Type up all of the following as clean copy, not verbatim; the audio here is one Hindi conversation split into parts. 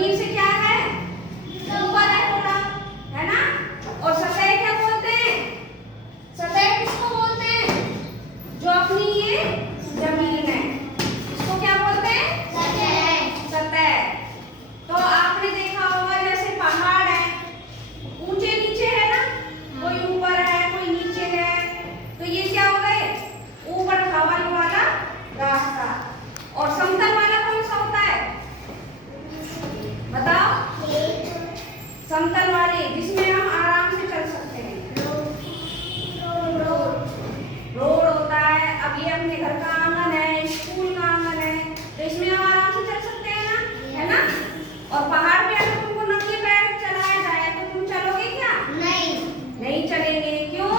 जमीन से क्या है, ऊपर है थोड़ा, है ना। और सतह क्या बोलते हैं, सतह किसको बोलते हैं, जो अपनी ये जमीन है इसको क्या बोलते हैं, सतह। सतह। तो आपने देखा होगा जैसे पहाड़ है, ऊंचे नीचे है ना, कोई ऊपर है कोई नीचे है, तो ये क्या हो गए, ऊबड़ खाबड़ वाला रास्ता। और समतल वाला कौन सा होता है, बताओ, समतल वाले जिसमें हम आराम से चल सकते हैं, रोड होता है। अब ये अपने घर का आंगन है, स्कूल का आंगन है, तो इसमें हम आराम से चल सकते हैं ना, है ना। और पहाड़ पे अगर तुमको नंगे पैर चलाया जाए तो तुम चलोगे क्या, नहीं चलेंगे, क्यों,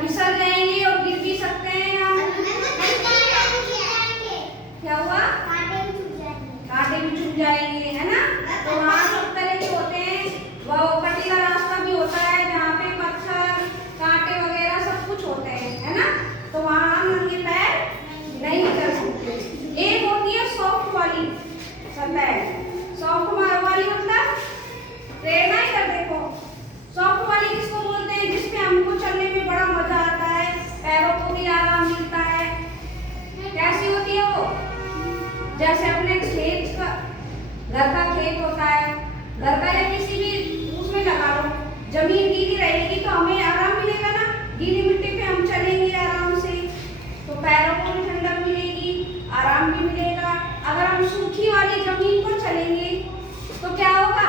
फिसल जाएंगे और गिर भी सकते हैं हम। क्या हुआ, कांटे भी चुभ जाएंगे, है ना। तो वहाँ सब तरह के होते हैं, वो कटीला रास्ता भी होता है जहाँ पे पत्थर कांटे वगैरह सब कुछ होते हैं, है ना। तो वहाँ हम नंगे पैर नहीं चल सकते। एक होती है सॉफ्ट वाली सतह, सॉफ्ट वाली मतलब प्रेरणा कर, देखो सॉफ्ट वाली किसको बोलते हैं, जिसमें हमको चलने में बड़ा मजा आता है, पैरों को भी आराम मिलता है। कैसी होती है वो, जैसे अपने खेत का, घर का खेत होता है, घर का या किसी भी उसमें लगा लो, जमीन गीली रहेगी तो हमें आराम मिलेगा ना, गीली मिट्टी पे हम चलेंगे आराम से तो पैरों को भी ठंडक मिलेगी, आराम भी मिलेगा। अगर हम सूखी वाली जमीन पर चलेंगे तो क्या होगा,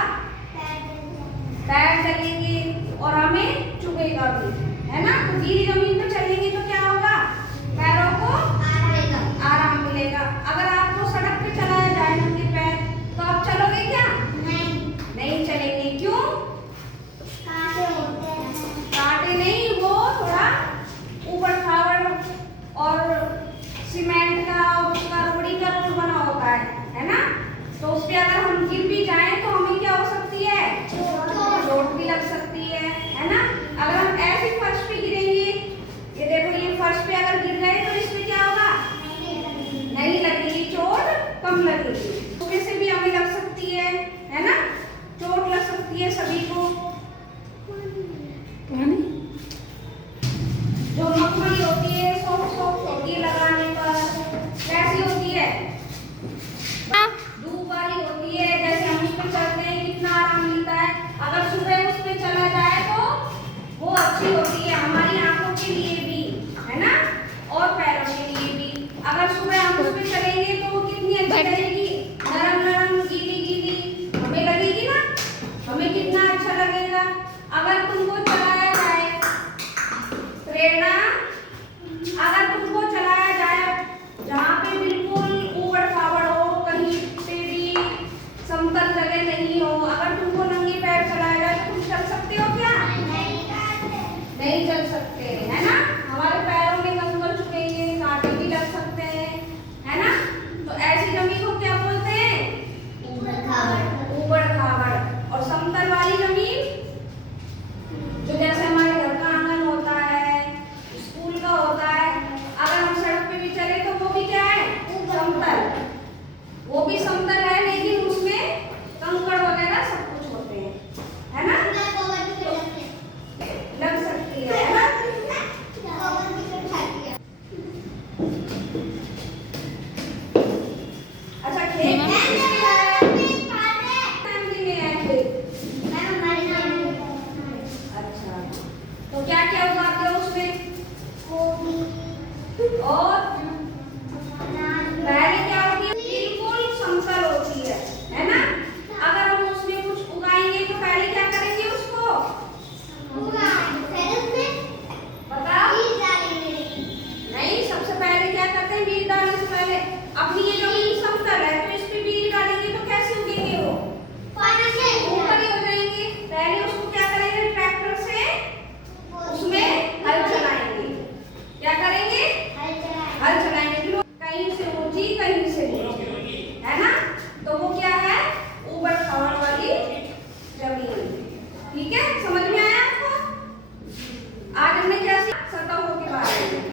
पैर चलेंगे और हमें चुभेगा भी, है ना। तो गीली जमीन पर चलेंगे तो क्या होगा, पैरों को आराम मिलेगा। अगर आपको सड़क पे चलाया जाए नंगे पैर तो आप चलोगे क्या, नहीं चलेंगे, क्यों, कांटे नहीं, वो थोड़ा ऊबड़ खाबड़ और सीमेंट का और उसका रोड़ी का रोड बना होता है ना। तो उस पे अगर हम गिर भी जाएं तो हमें क्या हो सकती है, चोट भी लग सकती है ना। अगर हम ऐसे फर्श पे गिरेंगे, ये देखो ये फर्श पे अगर गिर गए तो इसमें क्या होगा, नहीं लगेगी, चोट कम लगेगी, उसमें से भी हमें लग सकती है ना, चोट लग सकती है सभी को। जो मखमली होती है, सॉफ्ट सॉफ्ट होती है लगाने पर, कैसी होती है, धूप वाली होती है, जैसे हम उस पर चलते हैं कितना आराम मिलता है। अगर सुबह उस पर चला जाए तो वो अच्छी होती है हमारी आंखों के लिए भी, है ना, और पैरों के लिए भी। अगर सुबह हम उस पर चलेंगे तो वो कितनी अच्छी रहेगी, नरम नरम गीली गीली हमें लगेगी ना, हमें कितना अच्छा लगेगा। अगर तुमको चलाया जाए, प्रेरणा, अगर तुमको चलाया जाए जहाँ पे बिल्कुल ऊबड़ खाबड़ हो, कहीं टेढ़ी समतल जगह नहीं हो, अगर तुमको नंगे पैर चलाया जाए तो तुम चल सकते हो क्या, नहीं चल सकते, है ना। हमारे पैरों में कंकड़ चुभेंगे, कांटे भी लग सकते हैं, है ना। तो ऐसी जमीन को क्या बोलते हैं, ऊबड़ खाबड़। और समतल वाली जमीन जो जैसे हमारे घर का आंगन होता है, स्कूल का होता है, अगर हम सड़क पे भी चले तो वो भी क्या है, समतल, वो भी समतल है, लेकिन उसमें कंकड़ वगैरह सब कुछ होते हैं, है ना, लग सकती है ना। अच्छा खेत तो क्या क्या उगाते हो उसमें, और पहले क्या होती है, बिल्कुल समतल होती है ना। अगर हम उसमें कुछ उगाएंगे तो पहले क्या करेंगे, उसको बताओ, नहीं, सबसे पहले क्या करते हैं, बीज डालने से पहले अपनी ये जमीन समतल है तो इस पे बीज डालेंगे तो कैसे उगेंगे, वो ऊपर ही हो जाएंगे। पहले उसको क्या करेंगे, ट्रैक्टर से उसमें हल चलाएंगे, क्या करेंगे, हल चलाएंगे, कहीं से ऊंची कहीं से